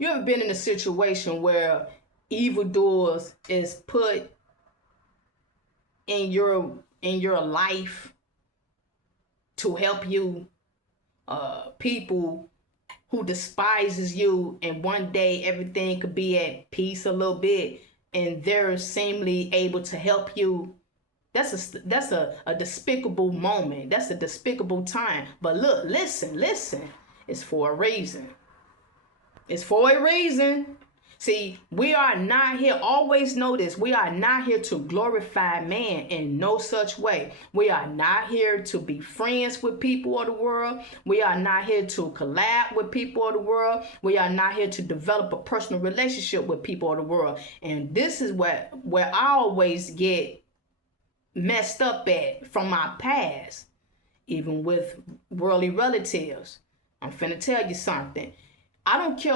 You ever been in a situation where evildoers is put in your life to help you? People who despises you, and one day everything could be at peace a little bit, and they're seemingly able to help you. That's a despicable moment. That's a despicable time. But look, listen. It's for a reason. It's for a reason. See, we are not here, always know this, we are not here to glorify man in no such way. We are not here to be friends with people of the world. We are not here to collab with people of the world. We are not here to develop a personal relationship with people of the world. And this is where I always get messed up at from my past, even with worldly relatives. I'm finna tell you something. I don't care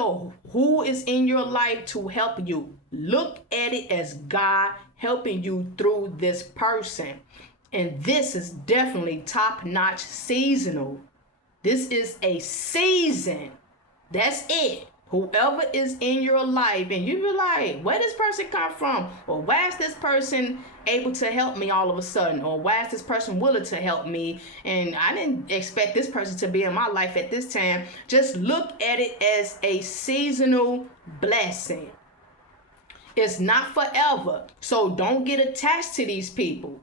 who is in your life to help you. Look at it as God helping you through this person. And this is definitely top-notch seasonal. This is a season. That's it. Whoever is in your life and you be like, where this person come from? Or why is this person able to help me all of a sudden? Or why is this person willing to help me? And I didn't expect this person to be in my life at this time. Just look at it as a seasonal blessing. It's not forever. So don't get attached to these people.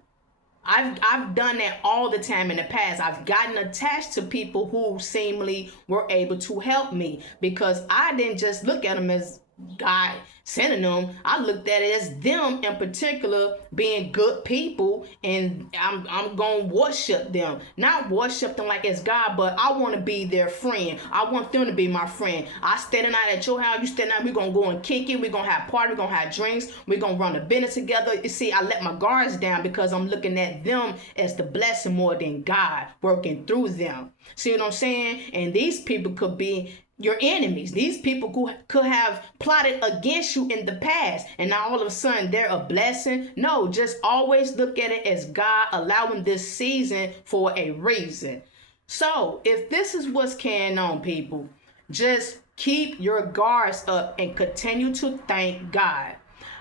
I've done that all the time in the past. I've gotten attached to people who seemingly were able to help me because I didn't just look at them as God sending them. I looked at it as them in particular being good people, and I'm gonna worship them. Not worship them like it's God, but I want to be their friend. I want them to be my friend. I standing out at your house, you standing out, we're gonna go and kick it, we're gonna have party, we're gonna have drinks, we're gonna run a business together. You see, I let my guards down because I'm looking at them as the blessing more than God working through them. See what I'm saying? And these people could be your enemies. These people who could have plotted against you in the past, and now all of a sudden they're a blessing. No, just always look at it as God allowing this season for a reason. So if this is what's carrying on, people, just keep your guards up and continue to thank God.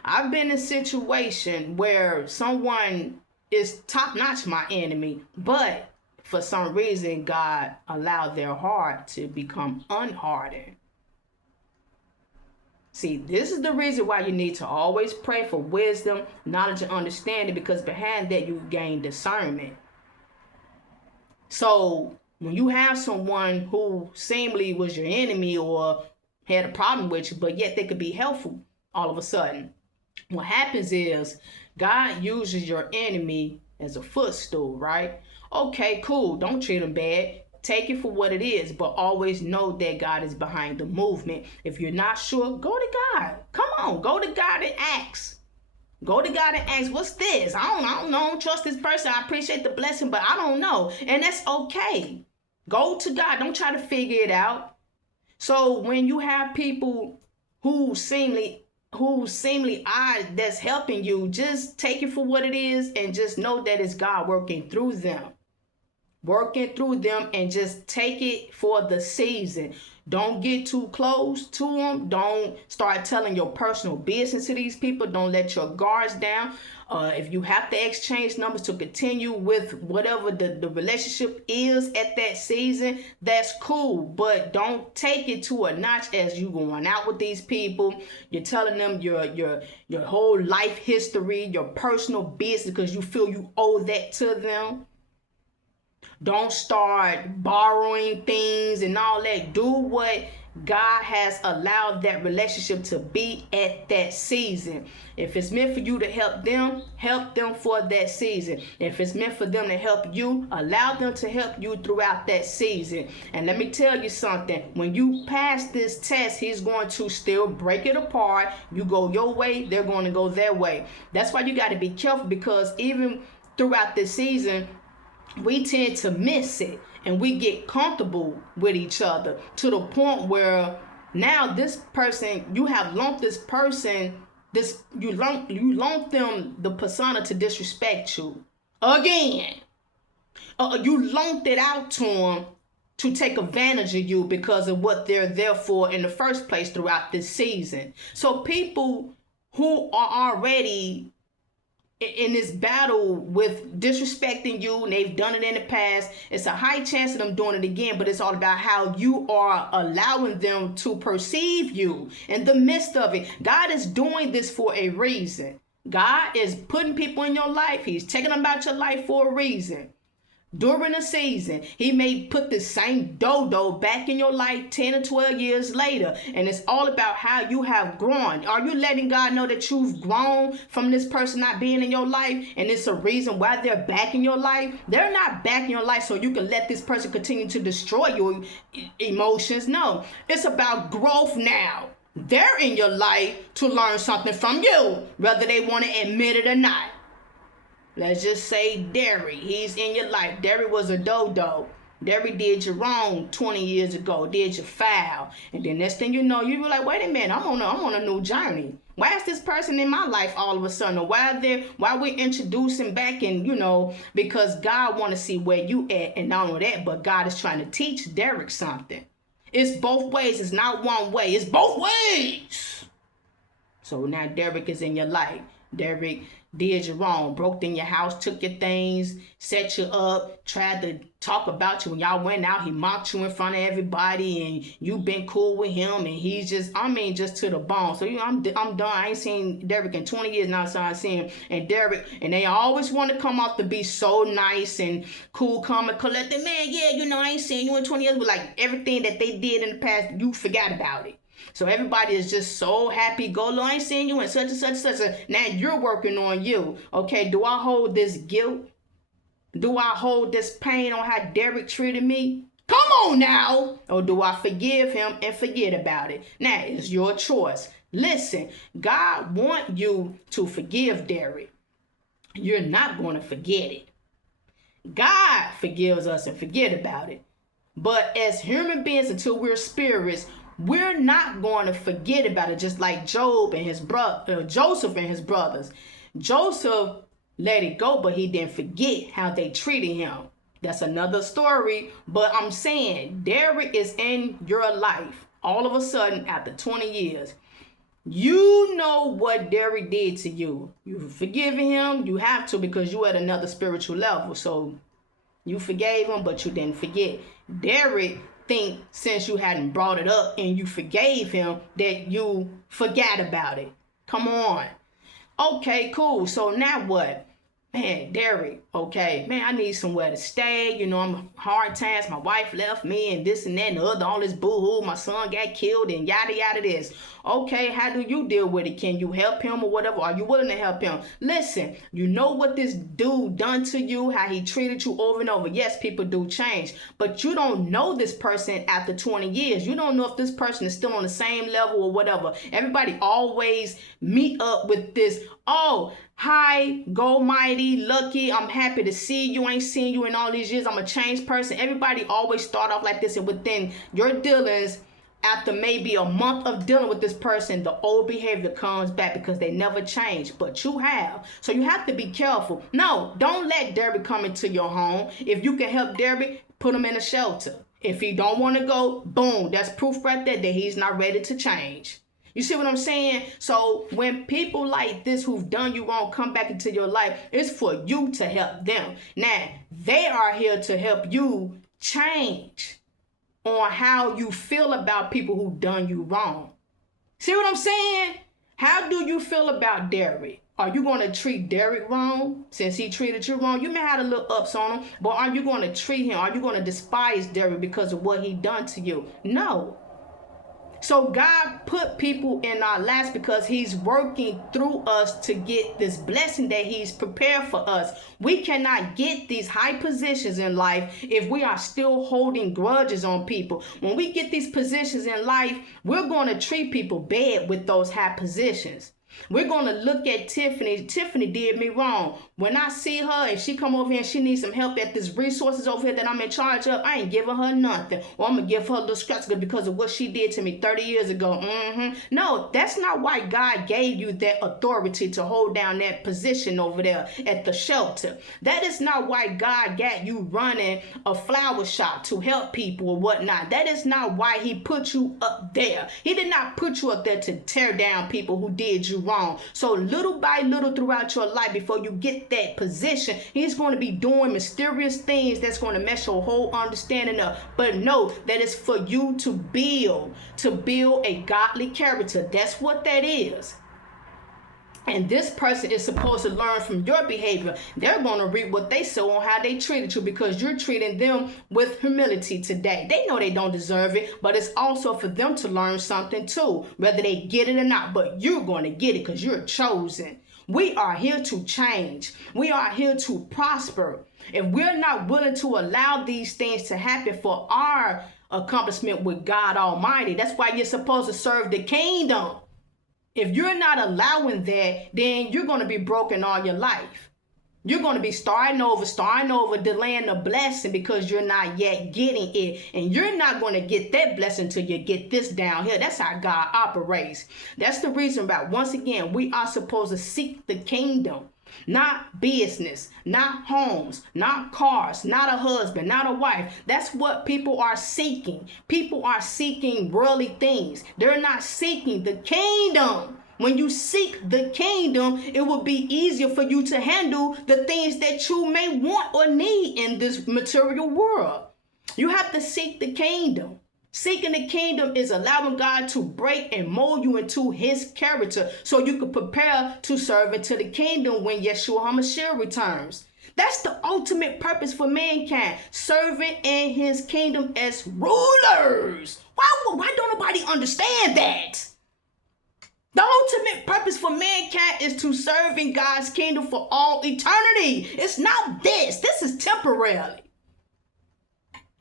I've been in a situation where someone is top-notch my enemy, but for some reason, God allowed their heart to become unhardened. See, this is the reason why you need to always pray for wisdom, knowledge, and understanding, because behind that you gain discernment. So when you have someone who seemingly was your enemy or had a problem with you, but yet they could be helpful all of a sudden, what happens is God uses your enemy as a footstool, right? Okay, cool. Don't treat them bad. Take it for what it is, but always know that God is behind the movement. If you're not sure, go to God. Come on, go to God and ask. Go to God and ask, what's this? I don't know. I don't trust this person. I appreciate the blessing, but I don't know. And that's okay. Go to God. Don't try to figure it out. So when you have people who seemingly that's helping you, just take it for what it is and just know that it's God working through them. And just take it for the season. Don't get too close to them. Don't start telling your personal business to these people. Don't let your guards down. If you have to exchange numbers to continue with whatever the relationship is at that season, that's cool. But don't take it to a notch as you going out with these people. You're telling them your whole life history, your personal business, because you feel you owe that to them. Don't start borrowing things and all that. Do what God has allowed that relationship to be at that season. If it's meant for you to help them for that season. If it's meant for them to help you, allow them to help you throughout that season. And let me tell you something. When you pass this test, he's going to still break it apart. You go your way, they're going to go their way. That's why you got to be careful, because even throughout this season, we tend to miss it and we get comfortable with each other to the point where now this person, you have lumped this person, you lump them the persona to disrespect you again. You lumped it out to them to take advantage of you because of what they're there for in the first place throughout this season. So people who are already in this battle with disrespecting you, and they've done it in the past, it's a high chance of them doing it again, but it's all about how you are allowing them to perceive you in the midst of it. God is doing this for a reason. God is putting people in your life. He's taking them out your life for a reason. During the season, he may put the same dodo back in your life 10 or 12 years later. And it's all about how you have grown. Are you letting God know that you've grown from this person not being in your life? And it's a reason why they're back in your life. They're not back in your life so you can let this person continue to destroy your emotions. No, it's about growth now. They're in your life to learn something from you, whether they want to admit it or not. Let's just say Derry, he's in your life. Derry was a dodo. Derry did you wrong 20 years ago, did you foul. And then next thing you know, you be like, wait a minute, I'm on a new journey. Why is this person in my life all of a sudden? Or why we introducing back and, because God want to see where you at. And not only that, but God is trying to teach Derek something. It's both ways. It's not one way. It's both ways. So now Derek is in your life. Derek did you wrong, broke in your house, took your things, set you up, tried to talk about you when y'all went out. He mocked you in front of everybody, and you been cool with him, and he's just to the bone. So I'm done. I ain't seen Derek in 20 years now, so I see him. And Derek, and they always want to come off to be so nice and cool, calm, and collected. Man, yeah, I ain't seen you in 20 years, but like everything that they did in the past, you forgot about it. So everybody is just so happy. Go, I ain't seeing you in such and such and such. Now you're working on you. Okay, do I hold this guilt? Do I hold this pain on how Derek treated me? Come on now. Or do I forgive him and forget about it? Now, it's your choice. Listen, God wants you to forgive Derek. You're not going to forget it. God forgives us and forget about it. But as human beings, until we're spirits, we're not going to forget about it, just like Joseph and his brothers. Joseph let it go, but he didn't forget how they treated him. That's another story. But I'm saying Derek is in your life all of a sudden after 20 years. You know what Derek did to you. You've forgiven him. You have to, because you're at another spiritual level. So you forgave him, but you didn't forget. Derek think since you hadn't brought it up and you forgave him that you forgot about it. Come on. Okay, cool. So now what? Man, Derek, okay, man, I need somewhere to stay. I'm hard times. My wife left me and this and that and the other, all this boo-hoo. My son got killed and yada, yada this. Okay, how do you deal with it? Can you help him or whatever? Are you willing to help him? Listen, you know what this dude done to you, how he treated you over and over. Yes, people do change, but you don't know this person after 20 years. You don't know if this person is still on the same level or whatever. Everybody always meet up with this, oh, hi, go mighty, lucky, I'm happy to see you. I ain't seen you in all these years. I'm a changed person. Everybody always start off like this, and within your dealings, after maybe a month of dealing with this person, the old behavior comes back because they never changed, but you have. So you have to be careful. No, don't let Derek come into your home. If you can help Derek, put him in a shelter. If he don't want to go, boom, that's proof right there that he's not ready to change. You see what I'm saying? So when people like this who've done you wrong come back into your life, it's for you to help them. Now, they are here to help you change on how you feel about people who've done you wrong. See what I'm saying? How do you feel about Derek? Are you going to treat Derek wrong since he treated you wrong? You may have a little ups on him, but are you going to treat him? Are you going to despise Derek because of what he done to you? No. So God put people in our lives because he's working through us to get this blessing that he's prepared for us. We cannot get these high positions in life if we are still holding grudges on people. When we get these positions in life, we're going to treat people bad with those high positions. We're going to look at Tiffany. Tiffany did me wrong. When I see her and she come over here and she needs some help at this resources over here that I'm in charge of, I ain't giving her nothing. Or I'm going to give her a little scratch because of what she did to me 30 years ago. No, that's not why God gave you that authority to hold down that position over there at the shelter. That is not why God got you running a flower shop to help people or whatnot. That is not why he put you up there. He did not put you up there to tear down people who did you wrong. So little by little throughout your life, before you get that position, he's going to be doing mysterious things that's going to mess your whole understanding up. But know that it's for you to build a godly character. That's what that is. And this person is supposed to learn from your behavior. They're going to reap what they sow on how they treated you, because you're treating them with humility today. They know they don't deserve it, but it's also for them to learn something too, whether they get it or not. But you're going to get it because you're chosen. We are here to change. We are here to prosper. If we're not willing to allow these things to happen for our accomplishment with God Almighty, that's why you're supposed to serve the kingdom. If you're not allowing that, then you're going to be broken all your life. You're going to be starting over, delaying the blessing because you're not yet getting it. And you're not going to get that blessing till you get this down here. That's how God operates. That's the reason why, once again, we are supposed to seek the kingdom. Not business, not homes, not cars, not a husband, not a wife. That's what people are seeking. People are seeking worldly things. They're not seeking the kingdom. When you seek the kingdom, it will be easier for you to handle the things that you may want or need in this material world. You have to seek the kingdom. Seeking the kingdom is allowing God to break and mold you into his character so you can prepare to serve into the kingdom when Yeshua HaMashiach returns. That's the ultimate purpose for mankind, serving in his kingdom as rulers. Why don't nobody understand that? The ultimate purpose for mankind is to serve in God's kingdom for all eternity. It's not this. This is temporary.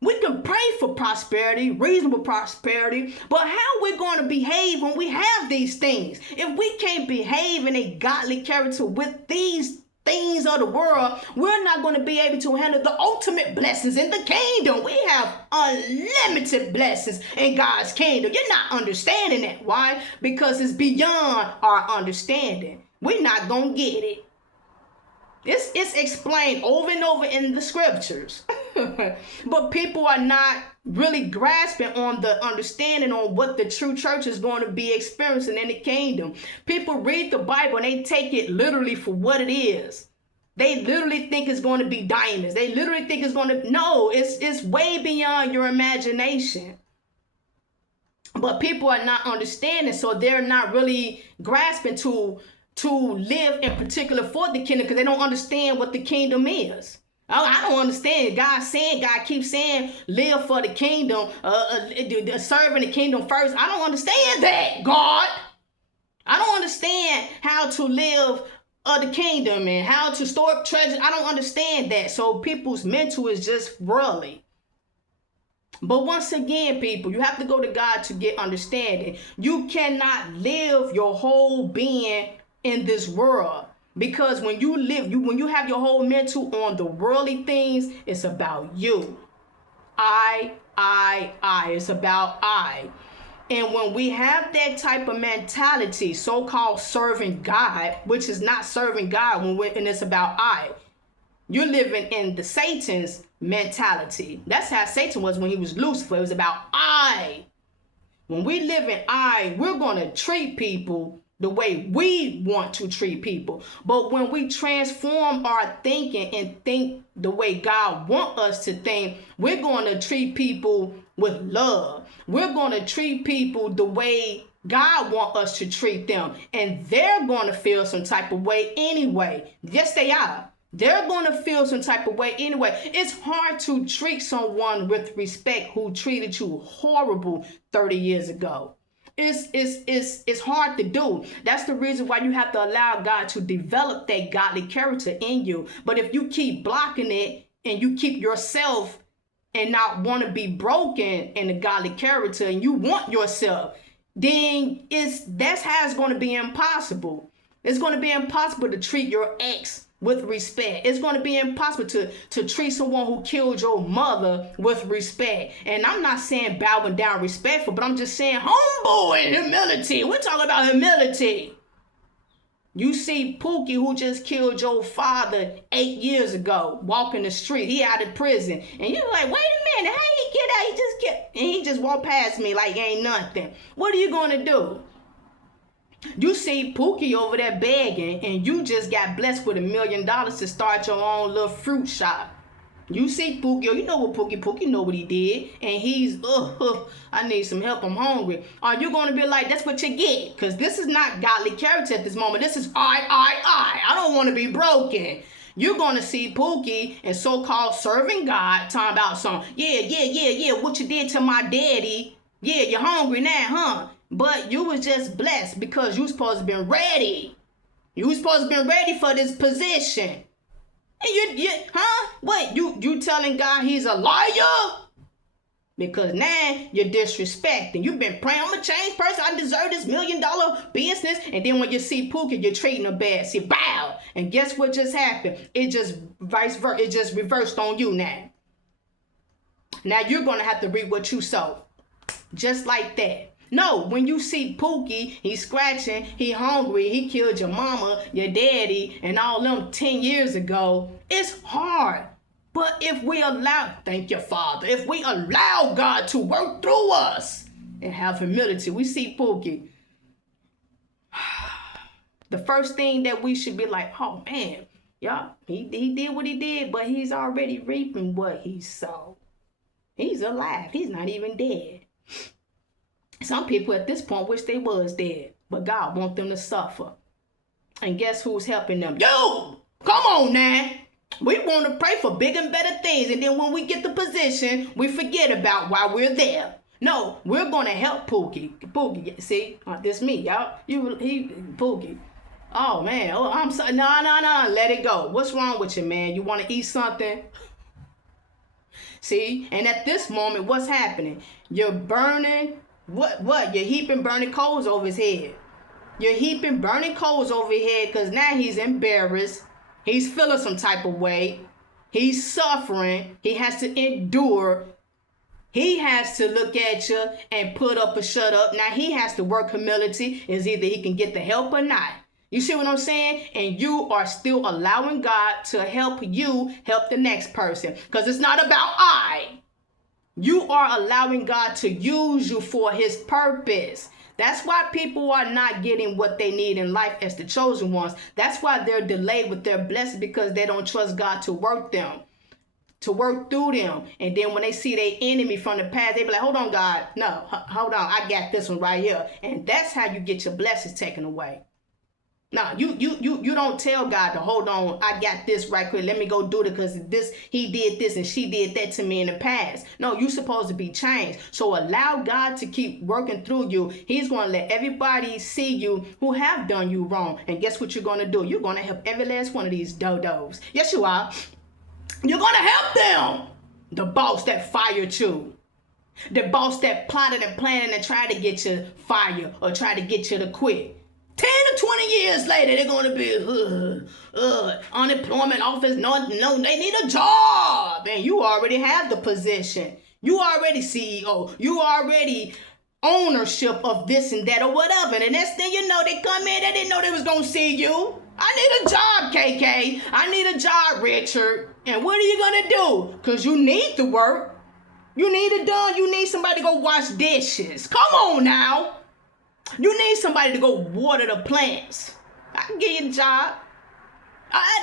We can pray for prosperity, reasonable prosperity, but how are we going to behave when we have these things? If we can't behave in a godly character with these things of the world, we're not going to be able to handle the ultimate blessings in the kingdom. We have unlimited blessings in God's kingdom. You're not understanding that. Why? Because it's beyond our understanding. We're not going to get it. It's explained over and over in the scriptures. But people are not really grasping on the understanding on what the true church is going to be experiencing in the kingdom. People read the Bible and they take it literally for what it is. They literally think it's going to be diamonds. They literally think it's going to... No, it's way beyond your imagination. But people are not understanding, so they're not really grasping to live in particular for the kingdom because they don't understand what the kingdom is. I don't understand. God keeps saying, live for the kingdom, serving the kingdom first. I don't understand that, God. I don't understand how to live the kingdom and how to store up treasures. I don't understand that. So people's mental is just worldly. But once again, people, you have to go to God to get understanding. You cannot live your whole being in this world. Because when you have your whole mental on the worldly things, it's about you. I. It's about I. And when we have that type of mentality, so-called serving God, which is not serving God, and it's about I, you're living in the Satan's mentality. That's how Satan was when he was Lucifer. It was about I. When we live in I, we're going to treat people the way we want to treat people. But when we transform our thinking and think the way God wants us to think, we're going to treat people with love. We're going to treat people the way God wants us to treat them. And they're going to feel some type of way anyway. Yes, they are. They're going to feel some type of way anyway. It's hard to treat someone with respect who treated you horrible 30 years ago. It's hard to do. That's the reason why you have to allow God to develop that godly character in you. But if you keep blocking it and you keep yourself and not want to be broken in the godly character and you want yourself, then that's how it's going to be impossible. It's going to be impossible to treat your ex with respect. It's going to be impossible to treat someone who killed your mother with respect. And I'm not saying bowing down respectful, but I'm just saying humble and humility. We're talking about humility. You see Pookie, who just killed your father 8 years ago, walking the street. He out of prison. And you're like, wait a minute, how he get out? He just walked past me like ain't nothing. What are you going to do? You see Pookie over there begging, and you just got blessed with $1 million to start your own little fruit shop. You see Pookie, you know what Pookie know what he did, and he's, I need some help, I'm hungry. Are you going to be like, that's what you get? Because this is not godly character at this moment. This is I don't want to be broken. You're going to see Pookie and so-called serving God talking about some, yeah, what you did to my daddy. Yeah, you're hungry now, huh? But you was just blessed because you supposed to be ready. You was supposed to be ready for this position. And What? You telling God he's a liar? Because now you're disrespecting. You've been praying, I'm a changed person. I deserve this $1 million business. And then when you see Pookie, you're treating her bad. See, bow. And guess what just happened? It just vice versa. It just reversed on you now. Now you're going to have to reap what you sow. Just like that. No, when you see Pookie, he's scratching, he hungry, he killed your mama, your daddy, and all them 10 years ago, it's hard. But if we allow, thank you, Father, if we allow God to work through us and have humility, we see Pookie. The first thing that we should be like, oh man, y'all, he did what he did, but he's already reaping what he sowed. He's alive. He's not even dead. Some people at this point wish they was dead, but God wants them to suffer. And guess who's helping them? You! Come on now! We want to pray for bigger and better things, and then when we get the position, we forget about why we're there. No, we're going to help Pookie. Pookie, see? This me, y'all. Pookie. Oh, man. Oh, I'm sorry. No. Let it go. What's wrong with you, man? You want to eat something? See? And at this moment, what's happening? You're burning... What? You're heaping burning coals over his head. You're heaping burning coals over his head because now he's embarrassed. He's feeling some type of way. He's suffering. He has to endure. He has to look at you and put up or shut up. Now he has to work humility. Is either he can get the help or not. You see what I'm saying? And you are still allowing God to help you help the next person. Because it's not about I. You are allowing God to use you for his purpose. That's why people are not getting what they need in life as the chosen ones. That's why they're delayed with their blessings, because they don't trust God to work them, to work through them. And then when they see their enemy from the past, they be like, hold on, God. No, hold on. I got this one right here. And that's how you get your blessings taken away. No, you don't tell God to hold on. I got this right quick. Let me go do it because he did this and she did that to me in the past. No, you're supposed to be changed. So allow God to keep working through you. He's going to let everybody see you who have done you wrong. And guess what you're going to do? You're going to help every last one of these dodos. Yes, you are. You're going to help them. The boss that fired you. The boss that plotted and planned and tried to get you fired or tried to get you to quit. 10 to 20 years later, they're going to be unemployment office. No, they need a job. And you already have the position. You already CEO. You already ownership of this and that or whatever. And the next thing you know, they come in. They didn't know they was going to see you. I need a job, KK. I need a job, Richard. And what are you going to do? Because you need to work. You need it done. You need somebody to go wash dishes. Come on now. You need somebody to go water the plants. I can give you a job.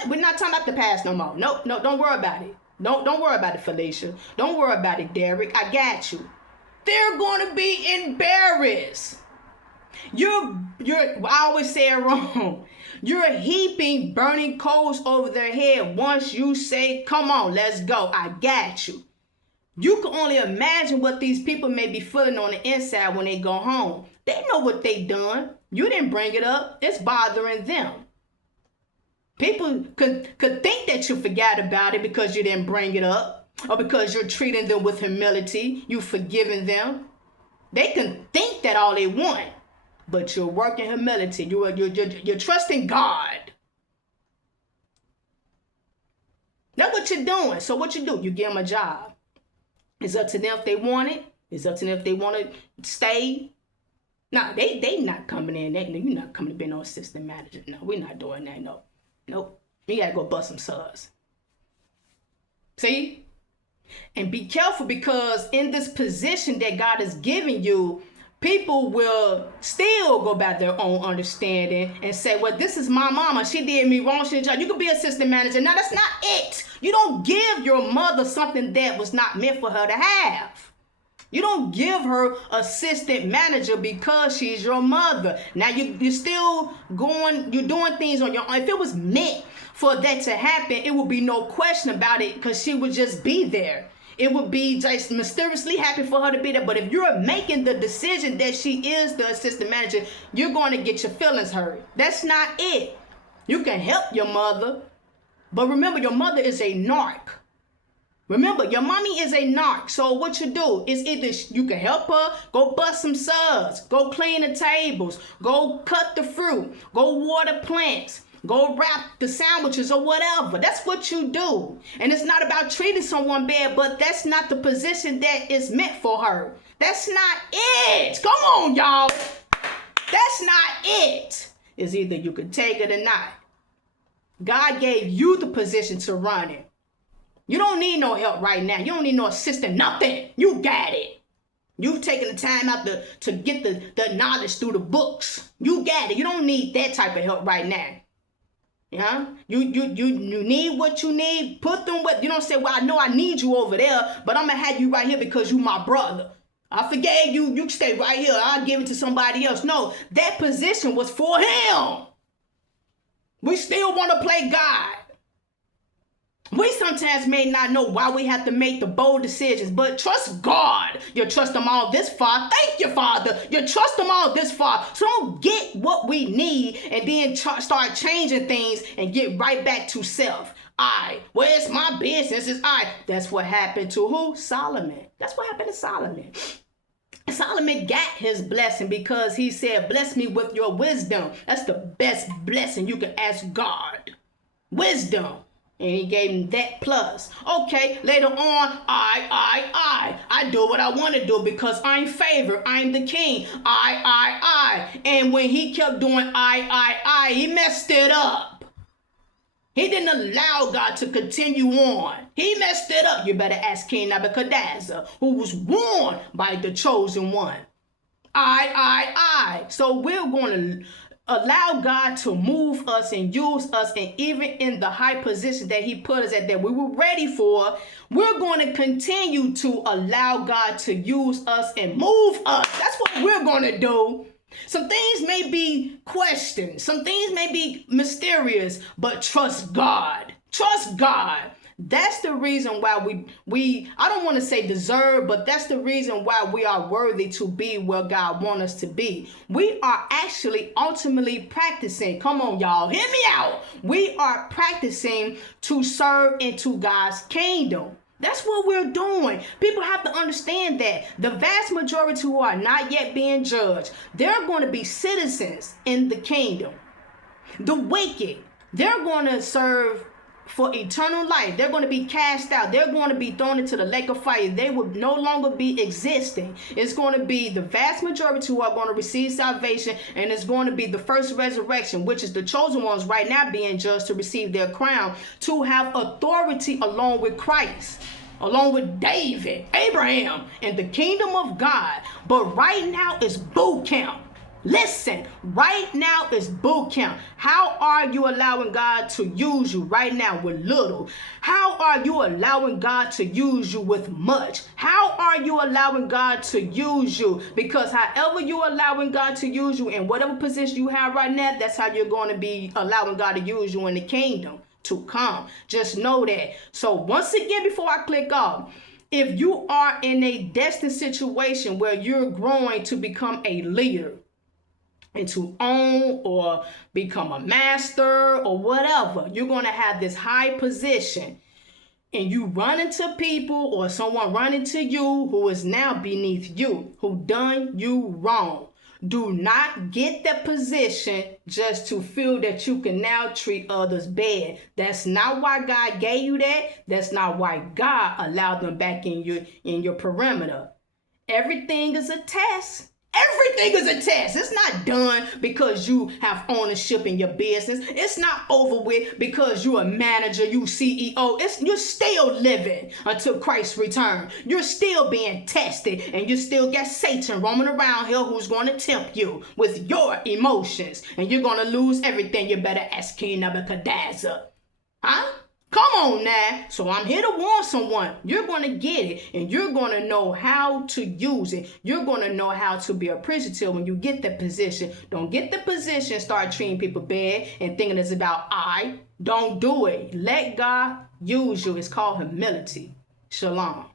We're not talking about the past no more. No, don't worry about it. Don't worry about it, Felicia. Don't worry about it, Derek. I got you. They're going to be embarrassed. I always say it wrong. You're heaping burning coals over their head once you say, come on, let's go. I got you. You can only imagine what these people may be feeling on the inside when they go home. They know what they done. You didn't bring it up. It's bothering them. People could think that you forgot about it because you didn't bring it up, or because you're treating them with humility. You forgiving them. They can think that all they want, but you're working humility. You're trusting God. That's what you're doing. So what you do? You give them a job. It's up to them if they want it. It's up to them if they want to stay. No, they not coming in. You're not coming to be no assistant manager. No, we're not doing that. No. Nope. You got to go bust some suds. See? And be careful, because in this position that God is giving you, people will still go by their own understanding and say, well, this is my mama. She did me wrong. She did job. You could be assistant manager. Now, that's not it. You don't give your mother something that was not meant for her to have. You don't give her assistant manager because she's your mother. Now, you're still you're doing things on your own. If it was meant for that to happen, it would be no question about it, because she would just be there. It would be just mysteriously happy for her to be there. But if you're making the decision that she is the assistant manager, you're going to get your feelings hurt. That's not it. You can help your mother, but remember, your mother is a narc. Remember, your mommy is a narc. So what you do is either you can help her, go bust some suds, go clean the tables, go cut the fruit, go water plants, go wrap the sandwiches or whatever. That's what you do. And it's not about treating someone bad, but that's not the position that is meant for her. That's not it. Come on, y'all. That's not it. It's either you can take it or not. God gave you the position to run it. You don't need no help right now. You don't need no assistant, nothing. You got it. You've taken the time out to get the knowledge through the books. You got it. You don't need that type of help right now. Yeah, you need what you need. Put them with. You don't say, well, I know I need you over there, but I'm gonna have you right here because you my brother. I forgave you. You stay right here. I'll give it to somebody else. No, that position was for him. We still want to play God. We sometimes may not know why we have to make the bold decisions, but trust God. You trust him all this far. Thank you, Father. You trust him all this far. So don't get what we need and then start changing things and get right back to self. Well, it's my business. It's That's what happened to who? Solomon. That's what happened to Solomon. Solomon got his blessing because he said, bless me with your wisdom. That's the best blessing you can ask God. Wisdom. And he gave him that plus. Okay, later on, I do what I want to do because I'm favored. I'm the king. I. And when he kept doing I, he messed it up. He didn't allow God to continue on. He messed it up. You better ask King Nebuchadnezzar, who was warned by the chosen one. I. So we're going to allow God to move us and use us, and even in the high position that he put us at that we were ready for, we're going to continue to allow God to use us and move us. That's what we're going to do. Some things may be questioned. Some things may be mysterious, but trust God. Trust God. That's the reason why we I don't want to say deserve, but that's the reason why we are worthy to be where God wants us to be. We are actually ultimately practicing. Come on, y'all. Hear me out. We are practicing to serve into God's kingdom. That's what we're doing. People have to understand that the vast majority who are not yet being judged, they're going to be citizens in the kingdom. The wicked, they're going to serve for eternal life. They're going to be cast out. They're going to be thrown into the lake of fire. They will no longer be existing. It's going to be the vast majority who are going to receive salvation, and it's going to be the first resurrection, which is the chosen ones right now being judged to receive their crown, to have authority along with Christ, along with David, Abraham, in the kingdom of God. But right now it's boot camp. Listen, right now is boot camp. How are you allowing God to use you right now with little? How are you allowing God to use you with much? How are you allowing God to use you? Because however you're allowing God to use you in whatever position you have right now, that's how you're going to be allowing God to use you in the kingdom to come. Just know that. So once again, before I click off, if you are in a destined situation where you're growing to become a leader, and to own or become a master or whatever, you're going to have this high position, and you run into people or someone run into you who is now beneath you, who done you wrong. Do not get that position just to feel that you can now treat others bad. That's not why God gave you that. That's not why God allowed them back in your perimeter. Everything is a test. Everything is a test. It's not done because you have ownership in your business. It's not over with because you're a manager, you CEO. You're still living until Christ's return. You're still being tested, and you still got Satan roaming around here who's going to tempt you with your emotions, and you're going to lose everything. You better ask King Nebuchadnezzar. Huh? Come on now. So I'm here to warn someone. You're going to get it, and you're going to know how to use it. You're going to know how to be appreciative when you get the position. Don't get the position, start treating people bad and thinking it's about I. Don't do it. Let God use you. It's called humility. Shalom.